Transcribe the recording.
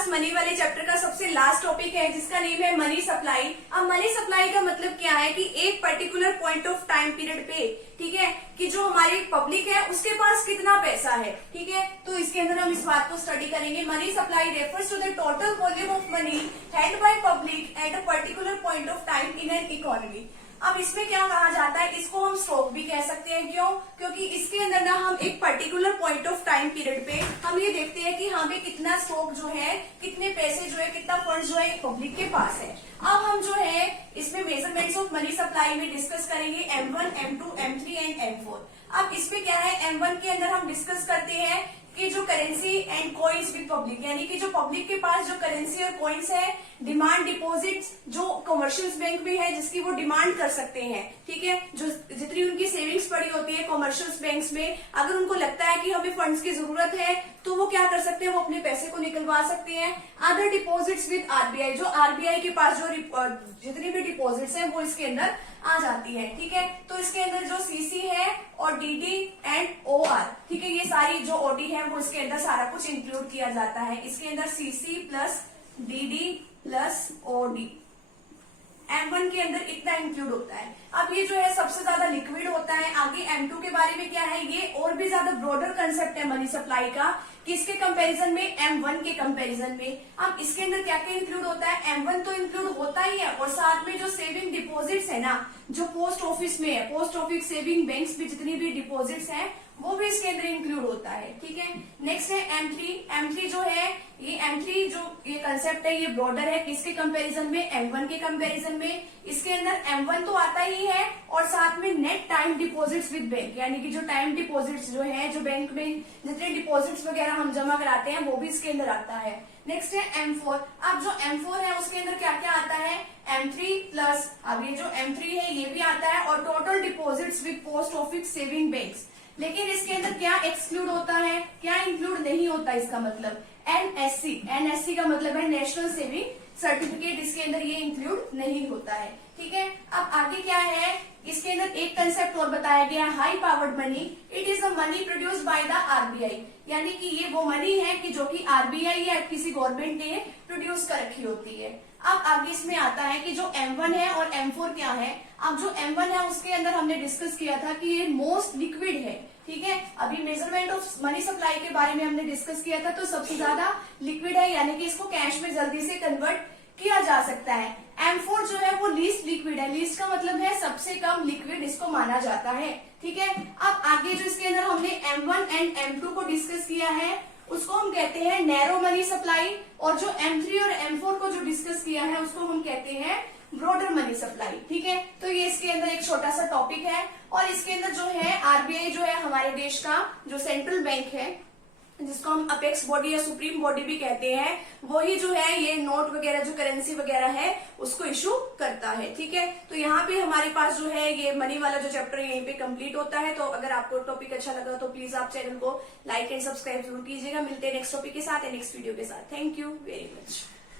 पास money वाले chapter का सबसे लास्ट टॉपिक है जिसका नेम है मनी सप्लाई। अब मनी सप्लाई का मतलब क्या है कि एक particular point of time period पे, ठीक है, कि जो हमारी पब्लिक है उसके पास कितना पैसा है, ठीक है। तो इसके अंदर हम इस बात को स्टडी करेंगे। Money supply refers to the total volume of money held by public at a particular point of time in an economy. अब इसमें क्या कहा जाता है, इसको हम स्टॉक भी कह सकते हैं। क्यों? क्योंकि इसके अंदर ना हम एक particular point of time period पे हम ये देखते हैं कि हाँ भाई कितना स्टॉक जो है, कितने पैसे जो है, कितना फंड जो है पब्लिक के पास है। अब हम जो है इसमें मेजरमेंट्स ऑफ मनी सप्लाई में डिस्कस करेंगे M1, M2, M3 and M4। अब इसमें क्या है, M1 के अंदर हम डिस्कस करते हैं कि जो currency and coins with public, यानी कि जो पब्लिक के पास जो करेंसी और कॉइन्स है, डिमांड डिपॉजिट जो कमर्शियल बैंक में है जिसकी वो डिमांड कर सकते हैं, ठीक है। जो जितनी उनकी सेविंग्स पड़ी होती है कमर्शियल बैंक्स में, अगर उनको लगता है कि हमें फंड्स की जरूरत है तो वो क्या कर सकते हैं, वो अपने पैसे को निकलवा सकते हैं। अदर डिपॉजिट्स विद आरबीआई, जो आरबीआई के पास जो जितनी भी डिपॉजिट्स है वो इसके अंदर आ जाती है, ठीक है। तो इसके अंदर जो सीसी है और डीडी एंड ओआर, ठीक है, ये सारी जो ओडी है वो इसके अंदर सारा कुछ इंक्लूड किया जाता है। इसके अंदर CC plus DD plus OD, M1 के अंदर इतना इंक्लूड होता है। अब ये जो है सबसे ज्यादा लिक्विड होता है। आगे M2 के बारे में क्या है, ये और भी ज्यादा ब्रॉडर कंसेप्ट है मनी सप्लाई का, किसके कंपैरिजन में, M1 के कंपैरिजन में। अब इसके अंदर क्या क्या इंक्लूड होता है, M1 तो इंक्लूड होता ही है, और साथ में जो सेविंग डिपॉजिट्स है ना, जो पोस्ट ऑफिस में है, पोस्ट ऑफिस सेविंग बैंक्स में जितनी भी डिपॉजिट्स हैं वो भी इसके अंदर इंक्लूड होता है, ठीक है। नेक्स्ट है M3 जो है, ये M3 जो ये कंसेप्ट है ये ब्रॉडर है, किसके कंपैरिजन में, M1 के कंपैरिजन में। इसके अंदर M1 तो आता ही है और साथ में net time deposits with bank, यानी कि जो टाइम डिपॉजिट्स जो है, जो बैंक में जितने डिपॉजिट्स वगैरह हम जमा कराते हैं वो भी इसके अंदर आता है। नेक्स्ट है M4। अब जो M4 है उसके अंदर क्या क्या आता है, M3 प्लस, अब ये जो M3 है ये भी आता है, और total deposits with post office saving banks. लेकिन इसके अंदर क्या एक्सक्लूड होता है, क्या इंक्लूड नहीं होता, इसका मतलब NSC का मतलब है नेशनल सेविंग सर्टिफिकेट, इसके अंदर ये इंक्लूड नहीं होता है, ठीक है। अब आगे क्या है, इसके अंदर एक कंसेप्ट और बताया गया, high powered money. It is a money produced by the RBI, यानी कि ये वो मनी है कि जो कि आरबीआई या किसी गवर्नमेंट ने प्रोड्यूस कर रखी होती है। अब आगे इसमें आता है कि जो M1 है और M4 क्या है। अब जो M1 है उसके अंदर हमने डिस्कस किया था कि ये मोस्ट लिक्विड है, ठीक है। अभी मेजरमेंट ऑफ मनी सप्लाई के बारे में हमने डिस्कस किया था, तो सबसे ज्यादा लिक्विड है, यानी कि इसको कैश में जल्दी से कन्वर्ट किया जा सकता है। M4 जो है वो लीस्ट लिक्विड है, लीस्ट का मतलब है सबसे कम लिक्विड इसको माना जाता है, ठीक है। अब आगे जो इसके अंदर हमने M1 एंड M2 को डिस्कस किया है उसको हम कहते हैं नैरो मनी सप्लाई, और जो M3 और M4 को जो डिस्कस किया है उसको हम कहते हैं ब्रॉडर मनी सप्लाई, ठीक है। तो ये इसके अंदर एक छोटा सा टॉपिक है, और इसके अंदर जो है आरबीआई जो है हमारे देश का जो सेंट्रल बैंक है, जिसको हम अपेक्स बॉडी या सुप्रीम बॉडी भी कहते हैं, वही जो है ये नोट वगैरह जो करेंसी वगैरह है उसको इशू करता है, ठीक है। तो यहाँ पे हमारे पास जो है ये मनी वाला जो चैप्टर है यहीं पे कंप्लीट होता है। तो अगर आपको टॉपिक अच्छा लगा तो प्लीज आप चैनल को लाइक एंड सब्सक्राइब जरूर कीजिएगा। मिलते हैं नेक्स्ट टॉपिक के साथ, नेक्स्ट वीडियो के साथ। Thank you very much.